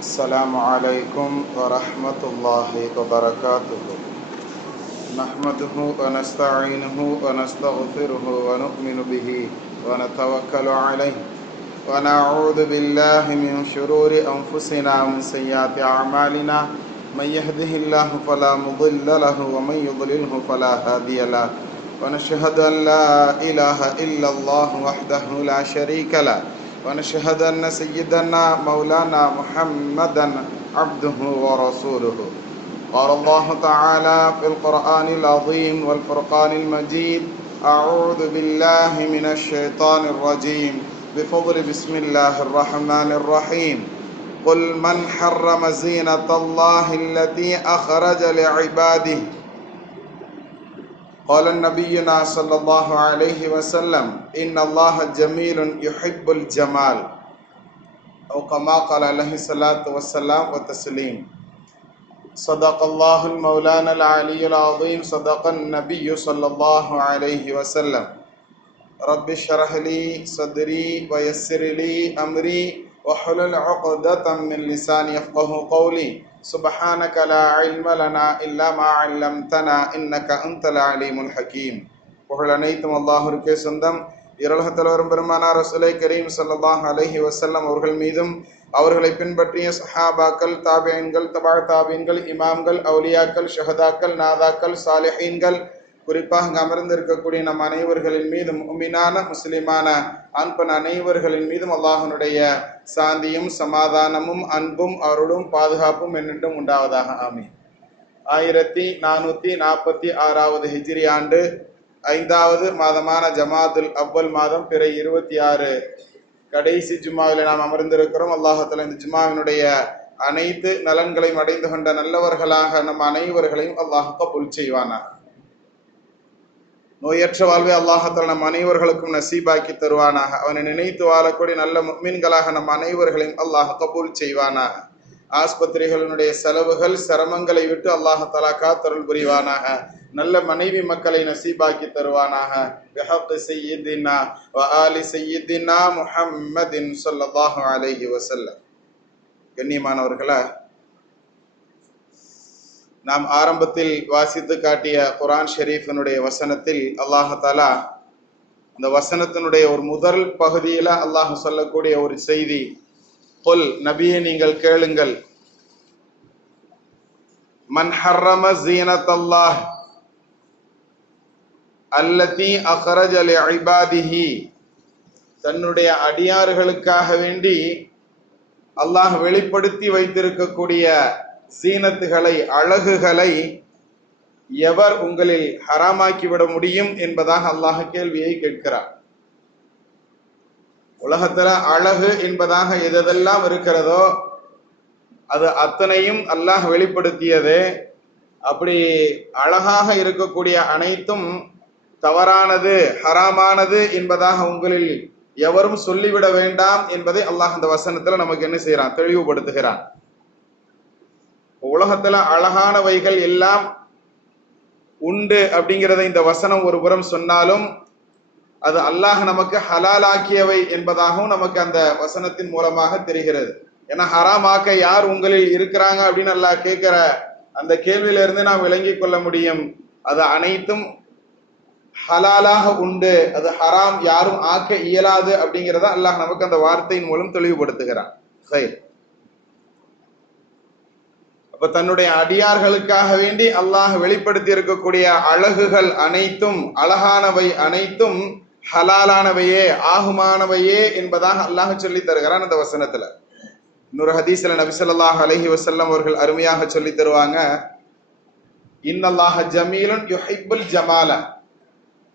السلام عليكم ورحمة الله وبركاته. نحمده ونستعينه ونستغفره ونؤمن به ونتوكل عليه ونعوذ بالله من شرور أنفسنا ومن سيئات أعمالنا. من يهده الله فلا مضل له ومن يضلله فلا هادي له. ونشهد أن لا إله إلا الله وحده لا شريك له ونشهد أن سيدنا مولانا محمدا عبده ورسوله. قال الله تعالى في القرآن العظيم والفرقان المجيد: أعوذ بالله من الشيطان الرجيم بفضل بسم الله الرحمن الرحيم. قل من حرم زينة الله التي أخرج لعباده. قال نبينا صلى الله عليه وسلم: إن الله جميل يحب الجمال، أو كما قال عليه الصلاة والسلام وتسليم. صدق الله المولانا العلي العظيم، صدق النبي صلى الله عليه وسلم. رب اشرح لي صدري ويسر لي أمري واحلل عقدة من لساني يفقه قولي. سبحانك لا علم لنا إلا ما علمتنا إنك أنت العليم الحكيم. புகழ் அனைத்தும் அல்லாஹ்விற்கே சொந்தம். இரலகத் தலைவரும் பெருமானார் ரசூலை கரீம் ஸல்லல்லாஹு அலைஹி வஸல்லம் அவர்கள் மீதும் அவர்களை பின்பற்றிய சஹாபாக்கள், தாபிஈன்கள், தபா தாபிஈன்கள், இமாம்கள், அவுலியாக்கள், ஷஹதாக்கள், நாதாக்கள், சாலிஹீன்கள், குறிப்பாக அமர்ந்திருக்கக்கூடிய நம் அனைவர்களின் மீதும், முஃமினான முஸ்லிமான அன்பன் அனைவர்களின் மீதும் அல்லாஹ்வுடைய சாந்தியும் சமாதானமும் அன்பும் அருளும் பாதுகாப்பும் என்னென்றும் உண்டாவதாக. ஆமீன். 1446 ஹிஜ்ரி ஆண்டு 5வது மாதமான ஜமாதுல் அவ்வல் மாதம் பிறை 26 கடைசி ஜும்மாவில் நாம் அமர்ந்திருக்கிறோம். அல்லாஹ் தஆலா இந்த ஜும்மாவினுடைய அனைத்து நலன்களையும் அடைந்து கொண்ட நல்லவர்களாக நம் அனைவர்களையும் அல்லாஹ் கபூல் செய்வானாக. நோயற்ற வாழ்வை அல்லாஹ் தஆலா நம் அனைவர்களுக்கும் நசீபாக்கி தருவானாக. அவனை நினைத்து வாழக்கூடிய நல்ல முஃமின்களாக நம் அனைவர்களையும் அல்லாஹ் கபூல் செய்வானாக. ஆஸ்பத்திரிகளினுடைய செலவுகள் சிரமங்களை விட்டு அல்லாஹ் தஆலா காத்தருள் புரிவானாக. நல்ல மனைவி மக்களை நசீபாக்கி தருவானாக. பிஹக் சய்யிதினா வ ஆலி சய்யிதினா முஹம்மதின் ஸல்லல்லாஹு அலைஹி வஸல்லம். கண்ணியமானவர்களே, நாம் ஆரம்பத்தில் வாசித்து காட்டிய குர்ஆன் ஷரீஃபினுடைய வசனத்தில் அல்லாஹ் தஆலா அந்த வசனத்தினுடைய ஒரு முதல் பகுதியில அல்லாஹ் சொல்லக்கூடிய ஒரு செய்தி, குல், நபியே நீங்கள் கேளுங்கள், மன் ஹர்ரம ஸீனத்தல்லாஹ் அல்லதி அக்ரஜ லிஇபாதிஹி, தன்னுடைய அடியார்களுக்காக வேண்டி அல்லாஹ் வெளிப்படுத்தி வைத்திருக்கக்கூடிய சீனத்துகளை, அழகுகளை எவர் உங்களில் ஹராமாக்கிவிட முடியும் என்பதாக அல்லாஹ் கேள்வியை கேட்கிறார். உலகத்துல அழகு என்பதாக எதெல்லாம் இருக்கிறதோ அது அத்தனையும் அல்லாஹ் வெளிப்படுத்தியது. அப்படி அழகாக இருக்கக்கூடிய அனைத்தும் தவறானது, ஹராமானது என்பதாக உங்களில் எவரும் சொல்லிவிட வேண்டாம் என்பதை அல்லாஹ் அந்த வசனத்துல நமக்கு என்ன செய்யறான், தெளிவுபடுத்துகிறான். உலகத்துல அழகானவைகள் எல்லாம் உண்டு அப்படிங்கிறத இந்த வசனம் ஒரு புறம் சொன்னாலும் அது அல்லாஹ் நமக்கு ஹலாலாக்கியவை என்பதாகவும் நமக்கு அந்த வசனத்தின் மூலமாக தெரிகிறது. ஏன்னா ஹராமாக்க யார் உங்களில் இருக்கிறாங்க அப்படின்னு அல்லாஹ் கேட்கிற அந்த கேள்வியில இருந்து நாம் விளங்கி கொள்ள முடியும், அது அனைத்தும் ஹலாலாக உண்டு, அது ஹராம் யாரும் ஆக்க இயலாது அப்படிங்கிறத அல்லாஹ் நமக்கு அந்த வார்த்தையின் மூலம் தெளிவுபடுத்துகிறான். அப்ப தன்னுடைய அடியார்களுக்காக வேண்டி அல்லாஹ் வெளிப்படுத்தி இருக்கக்கூடிய அழகுகள் அனைத்தும், அழகானவை அனைத்தும் ஹலாலானவையே, ஆகுமானவையே என்பதாக அல்லாஹ் சொல்லி தருகிறான் அந்த வசனத்துல. இன்னொரு ஹதீஸ்ல நபி ஸல்லல்லாஹு அலைஹி வஸல்லம் அவர்கள் அருமையாக சொல்லி தருவாங்க, இன்னல்லாஹ ஜமீலுன் யுஹிப்புல் ஜமால,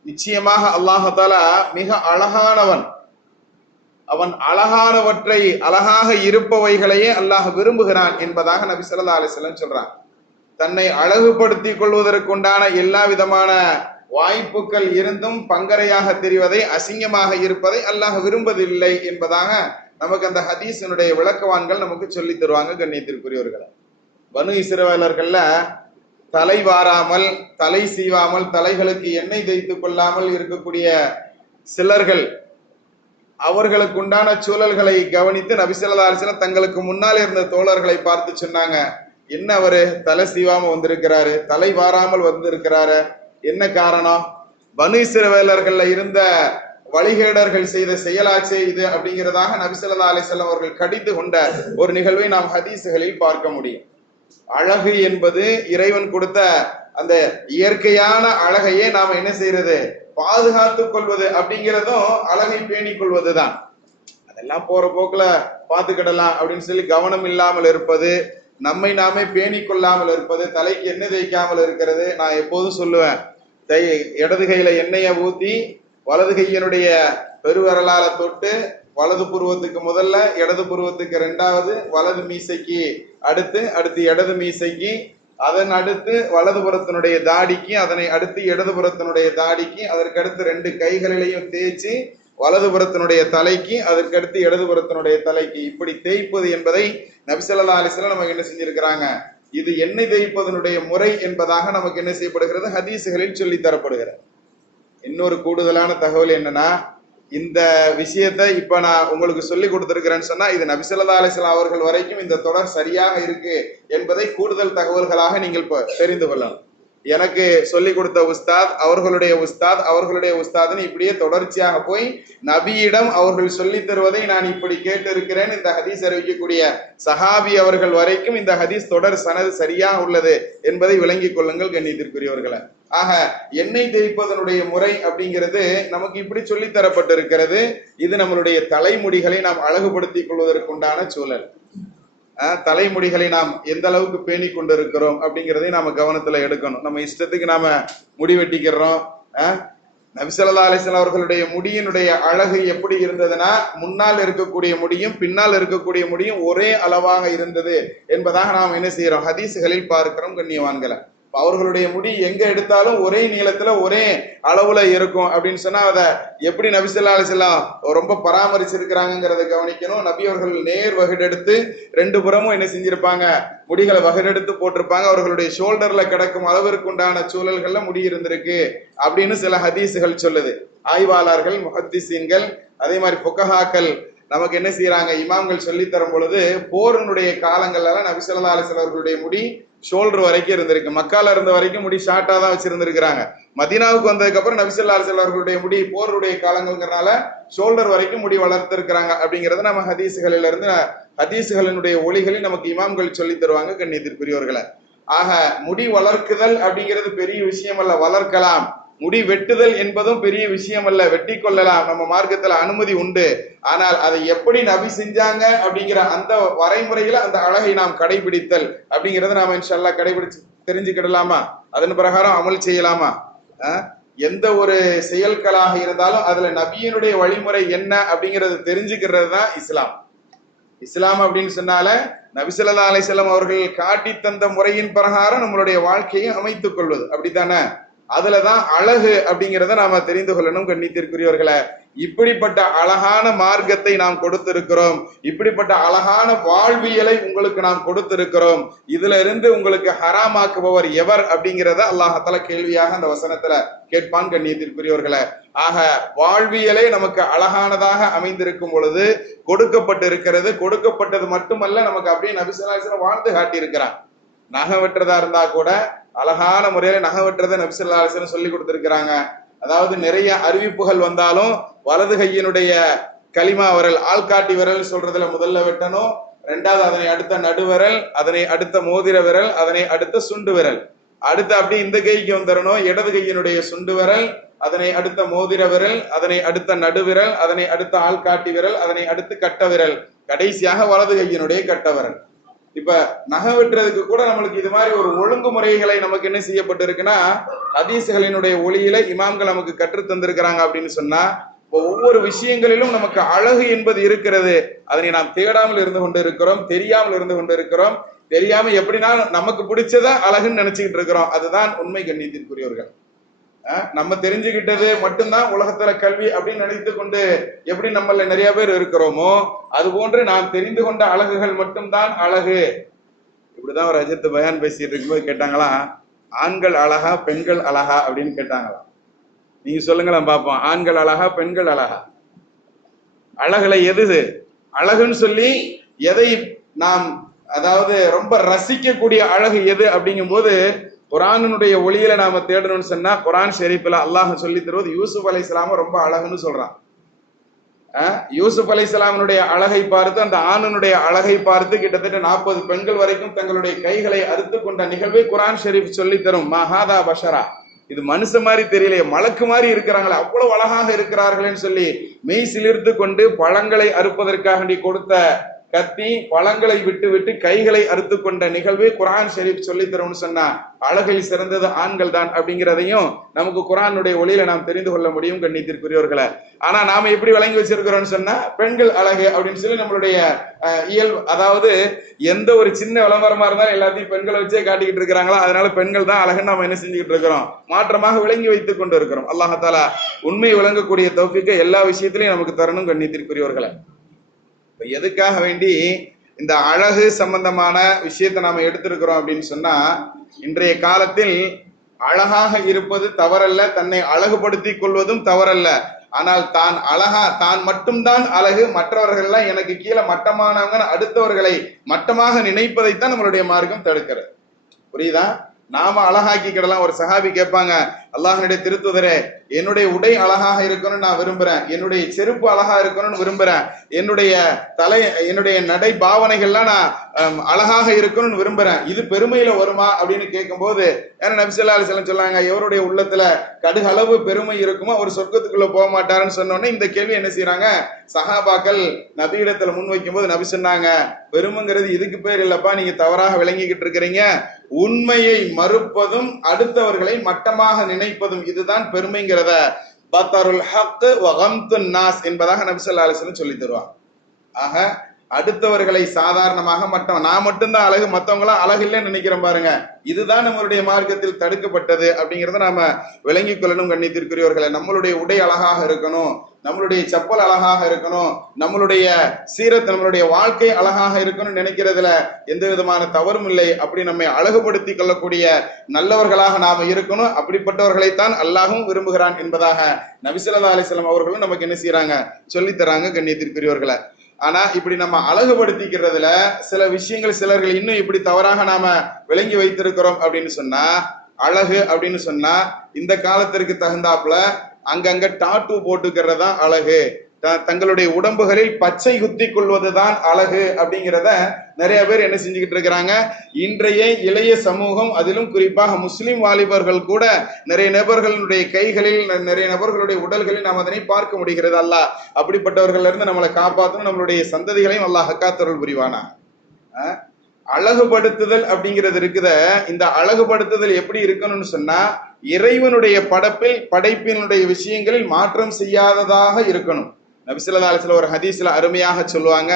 நிச்சயமாக அல்லாஹ் தஆலா மிக அழகானவன், அவன் அழகானவற்றை, அழகாக இருப்பவைகளையே அல்லாஹ் விரும்புகிறான் என்பதாக நபி ஸல்லல்லாஹு அலைஹி வஸல்லம் சொல்றான். தன்னை அழகுபடுத்திக் கொள்வதற்குண்டான எல்லா விதமான வாய்ப்புகள் இருந்தும் பங்கரையாக தெரிவதை, அசிங்கமாக இருப்பதை அல்லாஹ் விரும்பதில்லை என்பதாக நமக்கு அந்த ஹதீஸினுடைய விளக்கவான்கள் நமக்கு சொல்லி தருவாங்க. கண்ணியத்திற்குரியவர்களை, பனு இஸ்ரவேலர்கள்ல தலை வாராமல், தலை சீவாமல், தலைகளுக்கு எண்ணெய் தேய்த்து கொள்ளாமல் இருக்கக்கூடிய சிலர்கள் அவர்களுக்கு உண்டான சூழல்களை கவனித்து நபி ஸல்லல்லாஹு அலைஹி வஸல்லம் தங்களுக்கு முன்னால் இருந்த தோழர்களை பார்த்து சொன்னாங்க, என்ன அவரு தலை சீவாம வந்திருக்கிறாரு, தலை வாராமல் வந்திருக்கிறாரு, என்ன காரணம்? பனு இஸ்ரவேலர்கள்ல இருந்த வழிகேடர்கள் செய்த செயலாச்சே இது அப்படிங்கிறதாக நபி ஸல்லல்லாஹு அலைஹி வஸல்லம் அவர்கள் கடிந்து கொண்ட ஒரு நிகழ்வை நாம் ஹதீஸ்களில் பார்க்க முடியும். அழகு என்பது இறைவன் கொடுத்த அந்த இயற்கையான அழகையே நாம என்ன செய்யறது, பாதுகாத்துக் கொள்வது அப்படிங்கிறதும் அழகை பேணிக் கொள்வதுதான். அதெல்லாம் போற போக்குல பார்த்துக்கிடலாம் அப்படின்னு சொல்லி கவனம் இல்லாமல் இருப்பது, நம்மை நாமே பேணிக் கொள்ளாமல் இருப்பது, தலைக்கு எண்ணெய் தேய்க்காமல் இருக்கிறது. நான் எப்போதும் சொல்லுவேன், இடது கையில எண்ணெயை ஊத்தி வலது கையினுடைய பெருவரலால தொட்டு வலது புருவத்துக்கு முதல்ல, இடது புருவத்துக்கு ரெண்டாவது, வலது மீசைக்கு அடுத்து இடது மீசைக்கு, அதன் அடுத்து வலது புறத்தினுடைய தாடிக்கு, அதனை அடுத்து இடது புறத்தினுடைய தாடிக்கு, அதற்கு அடுத்து 2 கைகளிலையும் தேய்ச்சி வலது புறத்தினுடைய தலைக்கு, அதற்கு அடுத்து இடது புறத்தினுடைய தலைக்கு, இப்படி தேய்ப்பது என்பதை நபி ஸல்லல்லாஹு அலைஹி வஸல்லம் நமக்கு என்ன செஞ்சிருக்கிறாங்க, இது எண்ணெய் தேய்ப்பதனுடைய முறை என்பதாக நமக்கு என்ன செய்யப்படுகிறது, ஹதீசுகளில் சொல்லி தரப்படுகிறது. இன்னொரு கூடுதலான தகவல் என்னன்னா, இந்த விஷயத்தை இப்ப நான் உங்களுக்கு சொல்லி கொடுத்திருக்கிறேன்னு சொன்னா, இது நபி ஸல்லல்லாஹு அலைஹி வஸல்லம் அவர்கள் வரைக்கும் இந்த தொடர் சரியாக இருக்கு என்பதை கூடுதல் தகவல்களாக நீங்கள் தெரிந்து கொள்ளலாம். எனக்கு சொல்லி கொடுத்த உஸ்தாத், அவர்களுடைய உஸ்தாத், அவர்களுடைய உஸ்தாத்னு இப்படியே தொடர்ச்சியாக போய் நபியிடம் அவர்கள் சொல்லி தருவதை நான் இப்படி கேட்டு இருக்கிறேன். இந்த ஹதீஸ் அறிவிக்கக்கூடிய சஹாபி அவர்கள் வரைக்கும் இந்த ஹதீஸ் தொடர் சனது சரியாக உள்ளது என்பதை விளங்கிக் கொள்ளுங்கள் கண்ணியத்திற்குரியவர்களை. ஆக எண்ணெய் தேய்ப்பதனுடைய முறை அப்படிங்கிறது நமக்கு இப்படி சொல்லி தரப்பட்டிருக்கிறது. இது நம்மளுடைய தலைமுடிகளை நாம் அழகுபடுத்திக் கொள்வதற்குண்டான சூழல். தலைமுடிகளை நாம் எந்த அளவுக்கு பேணி கொண்டிருக்கிறோம் அப்படிங்கிறதை நாம கவனத்துல எடுக்கணும். நம்ம இஷ்டத்துக்கு நாம முடி வெட்டிக்கிறோம். நபி ஸல்லல்லாஹு அலைஹி வஸல்லம் அவர்களுடைய முடியினுடைய அழகு எப்படி இருந்ததுன்னா, முன்னால் இருக்கக்கூடிய முடியும் பின்னால் இருக்கக்கூடிய முடியும் ஒரே அளவாக இருந்தது என்பதாக நாம் என்ன செய்யறோம், ஹதீசுகளில் பார்க்கிறோம் கண்ணியவான்களை. அவர்களுடைய முடி எங்க எடுத்தாலும் ஒரே நீளத்துல ஒரே அளவுல இருக்கும் அப்படின்னு சொன்னா, அதை எப்படி நபி ஸல்லல்லாஹு அலைஹி வஸல்லம் ரொம்ப பராமரிச்சிருக்கிறாங்கிறத கவனிக்கணும். நபி அவர்கள் நேர் வகுடெடுத்து 2 புறமும் என்ன செஞ்சிருப்பாங்க, முடிகளை வகுடெடுத்து போட்டிருப்பாங்க. அவர்களுடைய ஷோல்டர்ல கிடக்கும் அளவிற்கு உண்டான சூழல்கள்ல முடி இருந்திருக்கு அப்படின்னு சில ஹதீசுகள் சொல்லுது. ஆய்வாளர்கள், முஹத்திஸீன்கள், அதே மாதிரி ஃபுகஹாக்கள் நமக்கு என்ன செய்யறாங்க, இமாம்கள் சொல்லி தரும் பொழுது, போரினுடைய காலங்கள்ல நபி ஸல்லல்லாஹு அலைஹி வஸல்லம் அவர்களுடைய முடி ஷோல்டர் வரைக்கும் இருந்திருக்கு. மக்கால இருந்த வரைக்கும் முடி ஷார்ட்டா தான் வச்சிருந்திருக்கிறாங்க. மதீனாவுக்கு வந்ததுக்கு அப்புறம் நபி ஸல்லல்லாஹு அலைஹி வஸல்லம் அவர்களுடைய முடி போருடைய காலங்கள்ங்கறனால ஷோல்டர் வரைக்கும் முடி வளர்த்திருக்கிறாங்க அப்படிங்கறத நம்ம ஹதீசுகளில இருந்து, ஹதீசுகளினுடைய ஒளிகளில் நமக்கு இமாம்கள் சொல்லி தருவாங்க கண்ணியத்திற்குரியவர்களை. ஆக முடி வளர்க்குதல் அப்படிங்கிறது பெரிய விஷயம் அல்ல, வளர்க்கலாம். முடி வெட்டுதல் என்பதும் பெரிய விஷயம் அல்ல, வெட்டி கொள்ளலாம், நம்ம மார்க்கத்துல அனுமதி உண்டு. ஆனால் அதை எப்படி நபி செஞ்சாங்க அப்படிங்கிற அந்த வரைமுறையில அந்த அழகை நாம் கடைபிடித்தல் அப்படிங்கறத நாம இன்ஷா அல்லாஹ் கடைபிடிச்சு தெரிஞ்சுக்கிடலாமா, அதன் பிரகாரம் அமல் செய்யலாமா. எந்த ஒரு செயல்களாக இருந்தாலும் அதுல நபியினுடைய வழிமுறை என்ன அப்படிங்கறது தெரிஞ்சுக்கிறது தான் இஸ்லாம். இஸ்லாம் அப்படின்னு சொன்னால நபி ஸல்லல்லாஹு அலைஹி வஸல்லம் அவர்கள் காட்டி தந்த முறையின் பிரகாரம் நம்மளுடைய வாழ்க்கையை அமைத்துக் கொள்வது, அப்படித்தானே? அதுலதான் அழகு அப்படிங்கிறத நாம தெரிந்து கொள்ளணும் கண்ணியத்திற்குரியவர்களை. இப்படிப்பட்ட அழகான மார்க்கத்தை நாம் கொடுத்திருக்கிறோம், இப்படிப்பட்ட அழகான வாழ்வியலை உங்களுக்கு நாம் கொடுத்திருக்கிறோம். இதுல இருந்து உங்களுக்கு ஹராமாக்குபவர் எவர் அப்படிங்கிறத அல்லாஹ் தஆலா கேள்வியாக அந்த வசனத்துல கேட்பான் கண்ணியத்திற்குரியவர்களை. ஆக வாழ்வியலை நமக்கு அழகானதாக அமைந்திருக்கும் பொழுது கொடுக்கப்பட்டிருக்கிறது. கொடுக்கப்பட்டது மட்டுமல்ல, நமக்கு அப்படியே நபி ஸல்லல்லாஹு அலைஹி வஸல்லம் வாழ்ந்து காட்டி இருக்கிறான். நகை வெட்டுறதா இருந்தா கூட அழகான முறையில நகை வெட்டுறதை நபி ஸல்லல்லாஹு அலைஹி வஸல்லம் சொல்லி கொடுத்திருக்கிறாங்க. அதாவது நிறைய அறிவிப்புகள் வந்தாலும் வலது கையினுடைய கலிமா விரல், ஆள்காட்டி விரல் சொல்றதுல முதல்ல வெட்டணும், 2வது அதனை அடுத்த நடுவிரல், அதனை அடுத்த மோதிர விரல், அதனை அடுத்த சுண்டு விரல், அடுத்து அப்படி இந்த கைக்கு வந்துடணும் இடது கையினுடைய சுண்டு விரல், அதனை அடுத்த மோதிர விரல், அதனை அடுத்த நடுவிரல், அதனை அடுத்த ஆள்காட்டி விரல், அதனை அடுத்து கட்ட விரல், கடைசியாக வலது கையினுடைய கட்ட விரல். இப்ப நகை வெட்டுறதுக்கு கூட நம்மளுக்கு இது மாதிரி ஒரு ஒழுங்குமுறைகளை நமக்கு என்ன செய்யப்பட்டிருக்குன்னா ஹதீஸ்களினுடைய ஒளியில இமாம்கள் நமக்கு கற்று தந்திருக்கிறாங்க. அப்படின்னு சொன்னா ஒவ்வொரு விஷயங்களிலும் நமக்கு அழகு என்பது இருக்கிறது. அதனை நாம் தேடாமல் இருந்து கொண்டு இருக்கிறோம், தெரியாமல் இருந்து கொண்டு இருக்கிறோம். தெரியாம எப்படின்னா நமக்கு பிடிச்சத அழகுன்னு நினைச்சுக்கிட்டு இருக்கிறோம். அதுதான் உண்மை கண்ணியத்திற்குரியவர்கள். நம்ம தெரிஞ்சுக்கிட்டது மட்டும்தான் உலகத்துல கல்வி அப்படின்னு நினைத்து கொண்டு எப்படி நம்மள நிறைய பேர் இருக்கிறோமோ அது போன்று நாம் தெரிந்து கொண்ட அழகுகள் மட்டும்தான் அழகு. இப்படிதான் ஒரு அஜித் பயான் பேசிட்டு இருக்கும்போது கேட்டாங்களா, ஆண்கள் அழகா பெண்கள் அழகா அப்படின்னு கேட்டாங்களாம். நீங்க சொல்லுங்களேன் பாப்போம், ஆண்கள் அழகா பெண்கள் அழகா? அழகுல எது அழகுன்னு சொல்லி எதை நாம் அதாவது ரொம்ப ரசிக்கக்கூடிய அழகு எது அப்படிங்கும் போது குரானுடைய ஒளியில நாம தேடணும்னு சொன்னா குரான் ஷெரீஃப்ல அல்லாஹ் சொல்லி தருவது யூசுப் அலைஹிஸ்ஸலாம் ரொம்ப அழகுன்னு சொல்றான். யூசுப் அலைஹிஸ்ஸலாமுடைய அழகை பார்த்து அந்த ஆணுடைய அழகை பார்த்து கிட்டத்தட்ட 40 பெண்கள் வரைக்கும் தங்களுடைய கைகளை அறுத்து கொண்ட நிகழ்வை குரான் ஷெரீஃப் சொல்லி தரும். மஹாதா பஷரா, இது மனுஷ மாதிரி தெரியலையே, மலக்கு மாதிரி இருக்கிறாங்களே, அவ்வளவு அழகாக இருக்கிறார்களேன்னு சொல்லி மெய் சிலிர்த்து கொண்டு பழங்களை அறுப்பதற்காக கொடுத்த கத்தி பழங்களை விட்டு விட்டு கைகளை அறுத்து கொண்ட நிகழ்வு குரான் ஷெரீப் சொல்லி தரும்னு சொன்னா அழகில் சிறந்தது ஆண்கள் தான் அப்படிங்கிறதையும் நமக்கு குரானுடைய ஒளியில நாம் தெரிந்து கொள்ள முடியும் கண்ணியத்திற்குரியவர்களை. ஆனா நாம எப்படி வழங்கி வச்சிருக்கிறோம்னு சொன்னா பெண்கள் அழகு அப்படின்னு சொல்லி நம்மளுடைய இயல்பு, அதாவது எந்த ஒரு சின்ன விளம்பரமா இருந்தாலும் எல்லாத்தையும் பெண்களை வச்சே காட்டிக்கிட்டு இருக்கிறாங்களா, அதனால பெண்கள் தான் அழகுன்னு நாம என்ன செஞ்சுக்கிட்டு இருக்கிறோம், மாற்றமாக விளங்கி வைத்துக் கொண்டு இருக்கிறோம். அல்லாஹ் தஆலா உண்மை விளங்கக்கூடிய தௌஃபீக்கை எல்லா விஷயத்திலையும் நமக்கு தரணும் கண்ணியத்திற்குரியவர்களை. எதுக்காக வேண்டி இந்த அழகு சம்பந்தமான விஷயத்தை நாம எடுத்திருக்கிறோம் அப்படின்னு சொன்னா, இன்றைய காலத்தில் அழகாக இருப்பது தவறல்ல, தன்னை அழகுபடுத்திக் கொள்வதும் தவறல்ல. ஆனால் தான் மட்டும்தான் அழகு, மற்றவர்கள் எல்லாம் எனக்கு கீழே மட்டமானவங்க அடுத்தவர்களை மட்டமாக நினைப்பதைத்தான் நம்மளுடைய மார்க்கம் தடுக்கிறது. புரியுதா? நாம அழகாக்கிக்கிடலாம். ஒரு சஹாபி கேட்பாங்க, அல்லாஹ்வுடைய திருத்துதரே, என்னுடைய உடை அழகாக இருக்கணும்னு நான் விரும்புறேன், என்னுடைய செருப்பு அழகா இருக்கணும்னு விரும்புறேன், என்னுடைய நடை பாவனைகள்லாம் நான் அழகாக இருக்கணும்னு விரும்புறேன், இது பெருமையில வருமா அப்படின்னு கேட்கும்போது, ஏன்னா நபி ஸல்லல்லாஹு அலைஹி வஸல்லம் சொன்னாங்க, எவருடைய உள்ளத்துல கடுகளவு பெருமை இருக்குமோ அவர் சொர்க்கத்துக்குள்ள போக மாட்டாருன்னு சொன்னோன்னே இந்த கேள்வி என்ன செய்யறாங்க சஹாபாக்கள் நபியிடத்துல முன் வைக்கும் போது நபி சொன்னாங்க, பெருமைங்கிறது இதுக்கு பேர் இல்லப்பா, நீங்க தவறாக விளங்கிக்கிட்டு இருக்கிறீங்க, உண்மையை மறுப்பதும் அடுத்தவர்களை மட்டமாக நினைப்பதும் இதுதான் பெருமைங்கிறத பத்தருல் ஹக் வ கம்துன் நாஸ் என்பதாக நபி ஸல்லல்லாஹு அலைஹி வஸல்லம் சொல்லி தருவாங்க. ஆக அடுத்தவர்களை சாதாரணமாக நான் மட்டும்தான் அழகு, மற்றவங்களாம் அழகு இல்லைன்னு நினைக்கிறேன் பாருங்க, இதுதான் நம்மளுடைய மார்க்கத்தில் தடுக்கப்பட்டது அப்படிங்கிறத நாம விளங்கிக் கொள்ளணும் கண்ணியத்திற்குரியவர்களை. நம்மளுடைய உடை அழகாக இருக்கணும், நம்மளுடைய செப்பல் அழகாக இருக்கணும், நம்மளுடைய சீரத் நம்மளுடைய வாழ்க்கை அழகாக இருக்கணும்னு நினைக்கிறதுல எந்த விதமான தவறும் இல்லை. அப்படி நம்மை அழகுபடுத்தி கொள்ளக்கூடிய நல்லவர்களாக நாம இருக்கணும். அப்படிப்பட்டவர்களைத்தான் அல்லாஹும் விரும்புகிறான் என்பதாக நபி ஸல்லல்லாஹு அலைஹி வஸல்லம் அவர்களும் நமக்கு என்ன செய்யறாங்க, சொல்லித்தராங்க கண்ணியத்திற்குரியவர்களை. ஆனா இப்படி நம்ம அழகுபடுத்திக்கிறதுல சில விஷயங்கள் சிலர்கள் இன்னும் இப்படி தவறாக நாம விளங்கி வைத்திருக்கிறோம் அப்படின்னு சொன்னா, அழகு அப்படின்னு சொன்னா இந்த காலத்திற்கு தகுந்தாப்புல அங்கங்க டாட்டூ போட்டுக்கிறதா அழகு, தங்களுடைய உடம்புகளில் பச்சை குத்தி கொள்வதுதான் அழகு அப்படிங்கிறத நிறைய பேர் என்ன செஞ்சுக்கிட்டு இருக்கிறாங்க. இன்றைய இளைய சமூகம், அதிலும் குறிப்பாக முஸ்லிம் வாலிபர்கள் கூட நிறைய நபர்களுடைய கைகளில் நிறைய நபர்களுடைய உடல்களில் நாம் அதனை பார்க்க முடிகிறது. அல்லாஹ் அப்படிப்பட்டவர்கள் இருந்து நம்மளை காப்பாற்றணும், நம்மளுடைய சந்ததிகளையும் அல்லாஹ் காத்தருள் புரிவானா. அழகுபடுத்துதல் அப்படிங்கிறது இருக்குத, இந்த அழகுபடுத்துதல் எப்படி இருக்கணும்னு சொன்னா இறைவனுடைய படைப்பினுடைய விஷயங்களில் மாற்றம் செய்யாததாக இருக்கணும். நபி ஸல்லல்லாஹு அலைஹி வஸல்லம் ஒரு ஹதீஸ்ல அருமையாக சொல்லுவாங்க,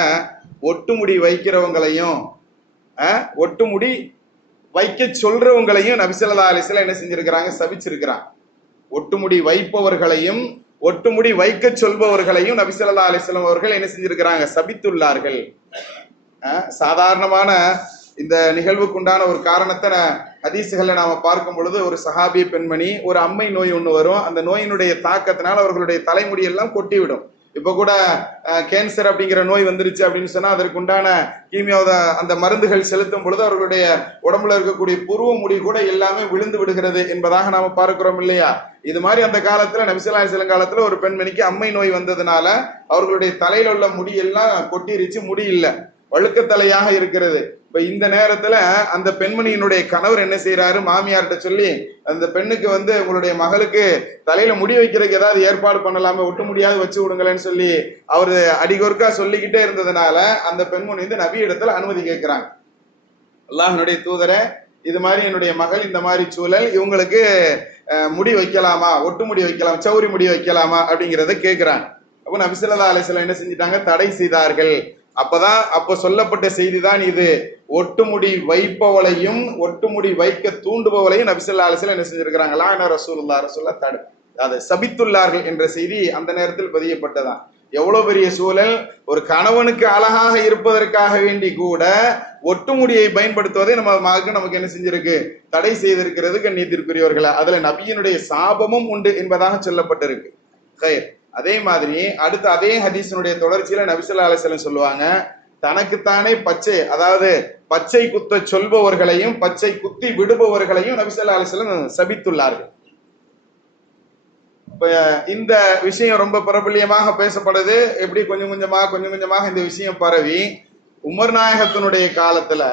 ஒட்டுமுடி வைக்கிறவங்களையும் ஒட்டுமுடி வைக்க சொல்றவங்களையும் நபி ஸல்லல்லாஹு அலைஹி வஸல்லம் என்ன செஞ்சிருக்கிறாங்க, சபிச்சிருக்கிறாங்க. ஒட்டுமுடி வைப்பவர்களையும் ஒட்டுமுடி வைக்க சொல்பவர்களையும் நபி ஸல்லல்லாஹு அலைஹி வஸல்லம் அவர்கள் என்ன செஞ்சிருக்கிறாங்க, சபித்துள்ளார்கள். சாதாரணமான இந்த நிகழ்வுக்குண்டான ஒரு காரணத்தை ஹதீசுகளை நாம பார்க்கும் பொழுது, ஒரு சஹாபி பெண்மணி ஒரு அம்மை நோய் ஒண்ணு வரும், அந்த நோயினுடைய தாக்கத்தினால் அவர்களுடைய தலைமுடி எல்லாம் கொட்டிவிடும். இப்ப கூட கேன்சர் அப்படிங்கிற நோய் வந்துருச்சு அப்படின்னு சொன்னா அதற்குண்டான கீமியாவத அந்த மருந்துகள் செலுத்தும் பொழுது அவர்களுடைய உடம்புல இருக்கக்கூடிய புருவ முடி கூட எல்லாமே விழுந்து விடுகிறது என்பதாக நாம பார்க்கிறோம் இல்லையா. இது மாதிரி அந்த காலத்துல நபி ஸல்லல்லாஹு அலைஹி வஸல்லம் காலத்துல ஒரு பெண்மணிக்கு அம்மை நோய் வந்ததுனால அவர்களுடைய தலையில உள்ள முடி எல்லாம் கொட்டிருச்சு, முடி இல்லை, வழுக்கத்தலையாக இருக்கிறது. இப்ப இந்த நேரத்துல அந்த பெண்மணியினுடைய கணவர் என்ன செய்யறாரு, மாமியார்கிட்ட சொல்லி அந்த பெண்ணுக்கு உங்களுடைய மகளுக்கு தலையில முடி வைக்கிறதுக்கு ஏதாவது ஏற்பாடு பண்ணலாமே, ஒட்டு முடியாது வச்சு விடுங்களேன்னு சொல்லி அவரு அடிகொருக்கா சொல்லிக்கிட்டே இருந்ததுனால அந்த பெண்மணி நபி இடத்துல அனுமதி கேட்கிறாங்க. அல்லாஹ்வுடைய தூதரே, இது மாதிரி என்னுடைய மகள் இந்த மாதிரி சூழல், இவங்களுக்கு முடி வைக்கலாமா, ஒட்டு முடி வைக்கலாம், சௌரி முடி வைக்கலாமா அப்படிங்கிறத கேட்கிறாங்க. அப்ப நபி ஸல்லல்லாஹு அலைஹி வஸல்லம் என்ன செஞ்சிட்டாங்க, தடை செய்தார்கள். அப்ப சொல்லப்பட்ட செய்தி தான் இது. ஒட்டுமுடி வைப்பவளையும் ஒட்டுமுடி வைக்க தூண்டுபவளையும் நபி ஸல்லல்லாஹு அலைஹி வஸல்லம் என்ன செஞ்சிருக்கிறாங்க, லான ரசூலுல்லாஹ் அதை சபித்துள்ளார்கள் என்ற செய்தி அந்த நேரத்தில் பதியப்பட்டதான். எவ்வளவு பெரிய சூழல், ஒரு கணவனுக்கு அழகாக இருப்பதற்காக வேண்டி கூட ஒட்டுமுடியை பயன்படுத்துவதை நமக்கு என்ன செஞ்சிருக்கு, தடை செய்திருக்கிறது கண்ணியத்திற்குரியவர்களே. அதுல நபியினுடைய சாபமும் உண்டு என்பதாக சொல்லப்பட்டிருக்கு. அதே மாதிரி அடுத்து அதே ஹதீஸினுடைய தொடர்ச்சியில நபி ஸல்லல்லாஹு அலைஹி வஸல்லம் சொல்லுவாங்க, தனக்குத்தானே பச்சை, அதாவது பச்சை குத்த சொல்பவர்களையும் பச்சை குத்தி விடுபவர்களையும் நபி ஸல்லல்லாஹு அலைஹி வஸல்லம் சபித்துள்ளார்கள். இப்ப இந்த விஷயம் ரொம்ப பிரபல்யமாக பேசப்படுது. எப்படி கொஞ்சம் கொஞ்சமாக இந்த விஷயம் பரவி உமர் நாயகத்தினுடைய காலத்துல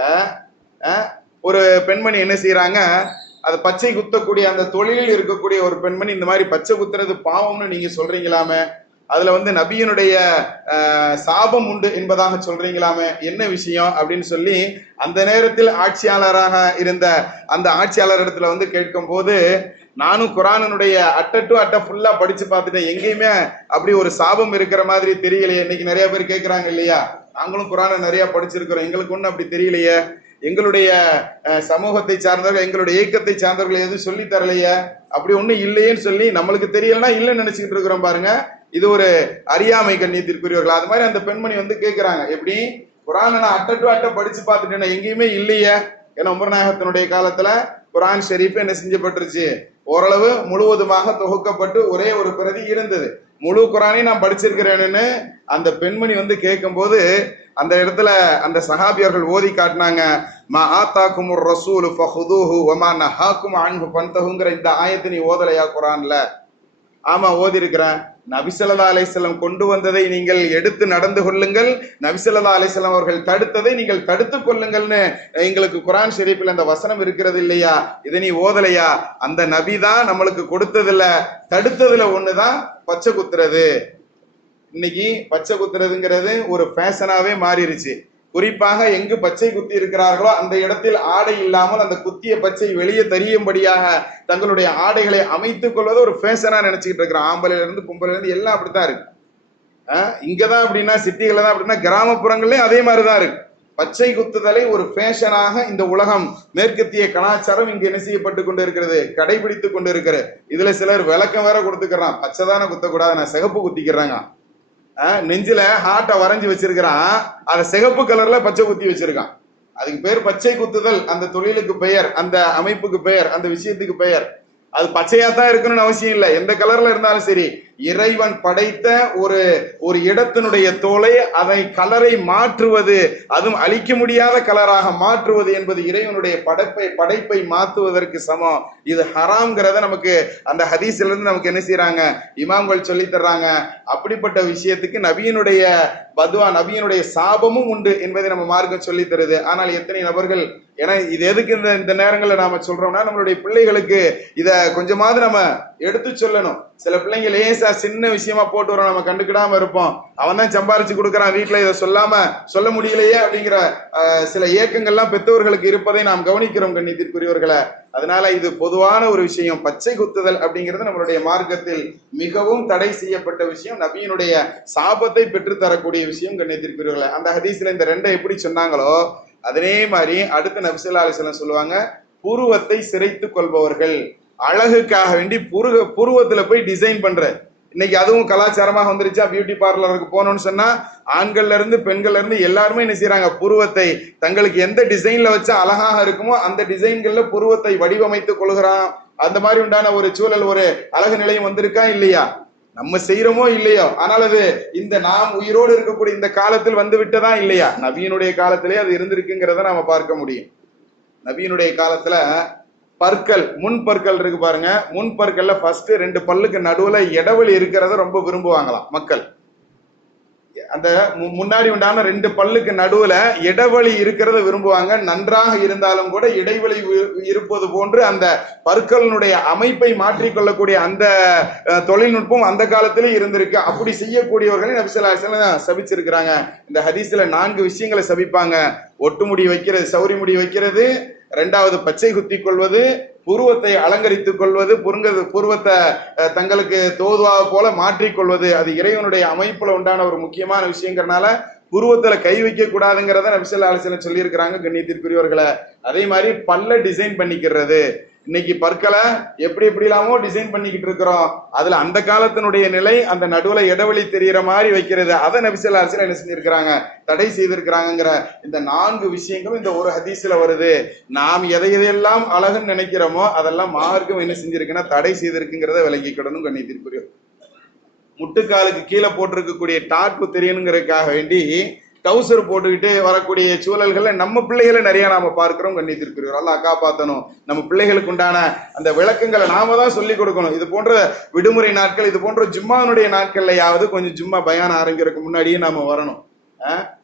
ஒரு பெண்மணி என்ன செய்யறாங்க, அது பச்சை குத்தக்கூடிய அந்த தொழிலில் இருக்கக்கூடிய ஒரு பெண்மணி இந்த மாதிரி பச்சை குத்துறது பாவம்னு நீங்க சொல்றீங்களாமே, அதுல நபியினுடைய சாபம் உண்டு என்பதாக சொல்றீங்களாமே, என்ன விஷயம் அப்படின்னு சொல்லி அந்த நேரத்தில் ஆட்சியாளராக இருந்த அந்த ஆட்சியாளர் இடத்துல கேட்கும் போது, நானும் குரானுடைய அட்டை டு அட்டை ஃபுல்லா படிச்சு பார்த்துட்டேன், எங்கேயுமே அப்படி ஒரு சாபம் இருக்கிற மாதிரி தெரியலையே. இன்னைக்கு நிறைய பேர் கேட்கிறாங்க இல்லையா, நாங்களும் குரானை நிறைய படிச்சிருக்கிறோம், எங்களுக்கு ஒன்றும் அப்படி தெரியலையே, எங்களுடைய சமூகத்தை சார்ந்தவர்கள் எங்களுடைய இயக்கத்தை சார்ந்தவர்கள் எதுவும் சொல்லி தரலையே, அப்படி ஒன்றும் இல்லையேன்னு சொல்லி நம்மளுக்கு தெரியலன்னா இல்லைன்னு நினைச்சுக்கிட்டு இருக்கிறோம் பாருங்க. இது ஒரு அறியாமை கண்ணியத்திற்குரியவர்கள். அது மாதிரி அந்த பெண்மணி கேட்கிறாங்க, எப்படி குரானை நான் அட்டை டு அட்டை படிச்சு பார்த்துட்டேன், எங்கேயுமே இல்லையே. ஏன்னா உமர் நாயகத்தினுடைய காலத்துல குரான் ஷெரீஃப் என்ன செஞ்சப்பட்டுருச்சு, ஓரளவு முழுவதுமாக தொகுக்கப்பட்டு ஒரே ஒரு பிரதி இருந்தது. முழு குரானையும் நான் படிச்சிருக்கிறேன்னு அந்த பெண்மணி கேட்கும் போது அந்த இடத்துல அந்த சஹாபியர்கள் ஓதி காட்டினாங்க, மா ஆத்தாக்குமுர் ரசூலு ஃபஹுதூஹு வமா நஹாக்கும் அன்ஹு ஃபன்தஹுங்கிற இந்த ஆயத்தை நீ ஓதலையா குரான்ல? ஆமா ஓதி இருக்கிறேன். நபி ஸல்லல்லாஹு அலைஹி வஸல்லம் கொண்டு வந்ததை நீங்கள் எடுத்து நடந்து கொள்ளுங்கள், நபி ஸல்லல்லாஹு அலைஹி வஸல்லம் அவர்கள் தடுத்ததை நீங்கள் தடுத்து கொள்ளுங்கள்னு எங்களுக்கு குரான் ஷெரீஃபில் அந்த வசனம் இருக்கிறது இல்லையா, இதை நீ ஓதலையா? அந்த நபி தான் நம்மளுக்கு கொடுத்ததுல தடுத்ததுல ஒண்ணுதான் பச்சை குத்துறது. இன்னைக்கு பச்சை குத்துறதுங்கிறது ஒரு ஃபேஷனாவே மாறிடுச்சு. குறிப்பாக எங்கு பச்சை குத்தி இருக்கிறார்களோ அந்த இடத்தில் ஆடை இல்லாமல் அந்த குத்திய பச்சை வெளியே தெரியும்படியாக தங்களுடைய ஆடைகளை அமைத்துக் கொள்வதை ஒரு ஃபேஷனா நினைச்சுக்கிட்டு இருக்கிறோம். ஆம்பளையில இருந்து கும்பல இருந்து எல்லாம் அப்படித்தான் இருக்கு. இங்கதான் அப்படின்னா சிட்டிகள்ல தான் அப்படின்னா கிராமப்புறங்கள்லயும் அதே மாதிரிதான் இருக்கு. பச்சை குத்துதலை ஒரு ஃபேஷனாக இந்த உலகம் மேற்கத்திய கலாச்சாரம் இங்கு என்ன செய்யப்பட்டு கொண்டு இருக்கிறது, கடைபிடித்து கொண்டு இருக்கிறது. இதுல சிலர் விளக்கம் வேற கொடுத்துக்கிறான், பச்சை தானே குத்தக்கூடாது, நான் சிகப்பு குத்திக்கிறாங்க. நெஞ்சில ஹார்ட்டை வரைஞ்சி வச்சிருக்கிறான், அதை சிகப்பு கலர்ல பச்சை குத்தி வச்சிருக்கான். அதுக்கு பேர் பச்சை குத்துதல். அந்த தொழிலுக்கு பெயர், அந்த அமைப்புக்கு பெயர், அந்த விஷயத்துக்கு பெயர். அது பச்சையா தான் இருக்கணும்னு அவசியம் இல்லை, எந்த கலர்ல இருந்தாலும் சரி. இறைவன் படைத்த ஒரு இடத்தினுடைய தோலை அதை கலரை மாற்றுவது, அதுவும் அழிக்க முடியாத கலராக மாற்றுவது என்பது இறைவனுடைய படைப்பை மாற்றுவதற்கு சமம். இது ஹராம்ங்கிறத நமக்கு அந்த ஹதீஸ்ல இருந்து நமக்கு என்ன செய்யறாங்க, இமாம்கள் சொல்லி தர்றாங்க. அப்படிப்பட்ட விஷயத்துக்கு நபியினுடைய பதுவா, நபியினுடைய சாபமும் உண்டு என்பதை நம்ம மார்க்கம் சொல்லி தருது. ஆனால் எத்தனை நபர்கள், ஏன்னா இது எதுக்கு இந்த நேரங்களில் நாம சொல்றோம்னா, நம்மளுடைய பிள்ளைகளுக்கு இத கொஞ்சமாவது நம்ம எடுத்து சொல்லணும். சில பிள்ளைங்க லேசா சின்ன விஷயமா போட்டு வரோம், நம்ம கண்டுக்கிடாம இருப்போம். அவன் தான் சம்பாரிச்சு கொடுக்கறான், வீட்டுல இதை சொல்ல முடியலையே அப்படிங்கிற சில ஏக்கங்கள்லாம் பெற்றோர்களுக்கு இருப்பதை நாம் கவனிக்கிறோம் கண்ணியத்திற்குரியவர்களை. அதனால இது பொதுவான ஒரு விஷயம். பச்சை குத்துதல் அப்படிங்கிறது நம்மளுடைய மார்க்கத்தில் மிகவும் தடை செய்யப்பட்ட விஷயம், நபியினுடைய சாபத்தை பெற்று தரக்கூடிய விஷயம் கண்ணியத்திற்குரியவர்களை. அந்த ஹதீஸ்ல இந்த ரெண்டை எப்படி சொன்னாங்களோ அதே மாதிரி அடுத்த நபி ஸல்லல்லாஹு அலைஹி வஸல்லம் சொல்லுவாங்க, புருவத்தை சிரைத்து கொள்பவர்கள், அழகுக்காக வேண்டி புருவத்துல போய் டிசைன் பண்ற. இன்னைக்கு அதுவும் கலாச்சாரமாக வந்துருச்சா. பியூட்டி பார்லருக்கு போனோம்னு சொன்னா ஆண்கள்ல இருந்து பெண்கள்ல இருந்து எல்லாருமே என்ன செய்யறாங்க, புருவத்தை தங்களுக்கு எந்த டிசைன்ல வச்சா அழகாக இருக்குமோ அந்த டிசைன்கள்ல புருவத்தை வடிவமைத்துக் கொள்கிறான். அந்த மாதிரி உண்டான ஒரு சூழல், ஒரு அழகு நிலையம் வந்திருக்கா இல்லையா? நம்ம செய்யறோமோ இல்லையோ, ஆனால் அது இந்த நாம் உயிரோடு இருக்கக்கூடிய இந்த காலத்தில் வந்து விட்டதா இல்லையா? நபியினுடைய காலத்திலே அது இருந்திருக்குங்கிறத நாம பார்க்க முடியும். நபியினுடைய காலத்துல பற்கள், முன் பற்கள் இருக்கு பாருங்க, முன் பற்கள்ல ஃபர்ஸ்ட் 2 பல்லுக்கு நடுவுல இடைவெளி இருக்கிறத ரொம்ப விரும்புவாங்களாம் மக்கள். அந்த முன்னாடி உண்டான 2 பல்லுக்கு நடுவுல இடைவெளி இருக்கிறத விரும்புவாங்க. நன்றாக இருந்தாலும் கூட இடைவெளி இருப்பது போன்று அந்த பற்களினுடைய அமைப்பை மாற்றிக்கொள்ளக்கூடிய அந்த தொழில்நுட்பம் அந்த காலத்திலே இருந்திருக்கு. அப்படி செய்யக்கூடியவர்களை நபி ஸல்லல்லாஹு அலைஹி வஸல்லம் சபிச்சிருக்கிறாங்க. இந்த ஹதீஸ்ல 4 விஷயங்களை சபிப்பாங்க. ஒட்டுமுடி வைக்கிறது, சௌரி முடி வைக்கிறது, 2வது பச்சை குத்தி கொள்வது, புருவத்தை அலங்கரித்துக் கொள்வது, புருவத்தை தங்களுக்கு தோதுவா போல மாற்றிக்கொள்வது. அது இறைவனுடைய அமைப்புல உண்டான ஒரு முக்கியமான விஷயங்கிறதுனால புருவத்துல கை வைக்க கூடாதுங்கிறத நபி ஸல்லல்லாஹு அலைஹி வஸல்லம் சொல்லி இருக்கிறாங்க கண்ணியத்திற்குரியவர்களை. அதே மாதிரி பல்ல டிசைன் பண்ணிக்கிறது. இன்னைக்கு பற்களை எப்படி இல்லாமோ டிசைன் பண்ணிக்கிட்டு இருக்கிறோம். அதுல அந்த காலத்தினுடைய நிலை, அந்த நடுவுல இடைவெளி தெரிகிற மாதிரி வைக்கிறது, அதை நபி ஸல்லல்லாஹு அலைஹி வஸல்லம் என்ன செஞ்சிருக்கிறாங்க, தடை செய்திருக்கிறாங்கிற இந்த 4 விஷயங்களும் இந்த ஒரு ஹதீஸ்ல வருது. நாம் எதையெல்லாம் அழகுன்னு நினைக்கிறோமோ அதெல்லாம் மார்க்கம் என்ன செஞ்சிருக்குன்னா தடை செய்திருக்குங்கிறத விளங்கிக்கிடணும் கண்ணியத்திற்குரிய. முட்டுக்காலுக்கு கீழே போட்டிருக்கக்கூடிய டாப்பு தெரியணுங்கிறதுக்காக வேண்டி டவுசர் போட்டுக்கிட்டு வரக்கூடிய சூழல்களை நம்ம பிள்ளைகளை நிறைய நாம பார்க்கிறோம். கண்ணியத்திற்குரியவர் அல்லாஹ் காப்பாற்றணும். நம்ம பிள்ளைகளுக்கு உண்டான அந்த விளக்கங்களை நாம தான் சொல்லிக் கொடுக்கணும். இது போன்ற விடுமுறை நாட்கள், இது போன்ற ஜும்மானுடைய நாட்கள்லையாவது கொஞ்சம் ஜும்மா பயான் ஆரம்பிக்கிறதுக்கு முன்னாடியே நாம வரணும்.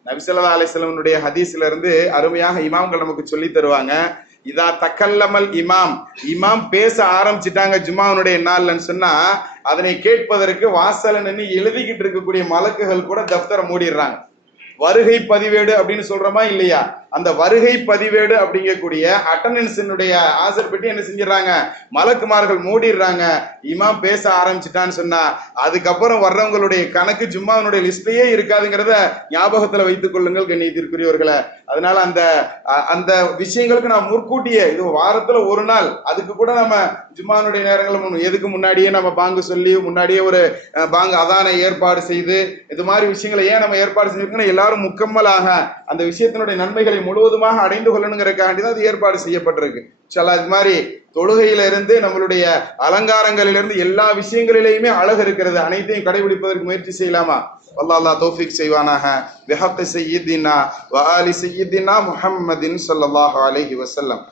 நபி ஸல்லல்லாஹு அலைஹி வஸல்லமுடைய ஹதீஸ்ல இருந்து அருமையாக இமாம்கள் நமக்கு சொல்லி தருவாங்க. இதா தக்கல்லமல் இமாம் பேச ஆரம்பிச்சுட்டாங்க ஜும்மாவுடைய நாள்லன்னு சொன்னா, அதனை கேட்பதற்கு வாசல நின்று எழுதிக்கிட்டு இருக்கக்கூடிய மலக்குகள் கூட தப்தரை மூடிடுறாங்க. வருகை பதிவேடு அப்படின்னு சொல்றோமா இல்லையா? அந்த வருகை பதிவேடு அப்படிங்கக்கூடிய அட்டண்டன்ஸினுடைய ஆசர் பெட்டி என்ன செஞ்சிடறாங்க, மலக்குமார்கள் மூடிடுறாங்க. இமாம் பேச ஆரம்பிச்சுட்டான்னு சொன்னா அதுக்கப்புறம் வர்றவங்களுடைய கணக்கு ஜும்மாவுடைய லிஸ்ட்லயே இருக்காதுங்கிறத ஞாபகத்துல வைத்துக் கொள்ளுங்கள் கண்ணியத்திற்குரியவர்களை. அதனால அந்த அந்த விஷயங்களுக்கு நான் முற்கூட்டியே, இது வாரத்துல ஒரு நாள், அதுக்கு கூட நம்ம ஜும்மானுடைய நேரங்கள் எதுக்கு முன்னாடியே நம்ம பாங்கு சொல்லி முன்னாடியே ஒரு பாங்கு அதானை ஏற்பாடு செய்து இது மாதிரி விஷயங்களை ஏன் நம்ம ஏற்பாடு செஞ்சிருக்கோம்னா, எல்லாரும் முக்கம்மலாக அந்த விஷயத்தினுடைய நன்மைகளை முழுவதுமாக அடைந்து கொள்ளணுங்கிறக்காண்டி தான் அது ஏற்பாடு செய்யப்பட்டிருக்கு. இது மாதிரி தொழுகையில இருந்து நம்மளுடைய அலங்காரங்களிலிருந்து எல்லா விஷயங்களிலேயுமே அழகு இருக்கிறது. அனைத்தையும் கடைபிடிப்பதற்கு முயற்சி செய்யலாமா? அல்லாஹ் தௌஃபீக் செய்வானாக. பிஹக்கி சய்யிதினா வ ஆலி சய்யிதினா முஹம்மதின் ஸல்லல்லாஹு அலைஹி வஸல்லம்.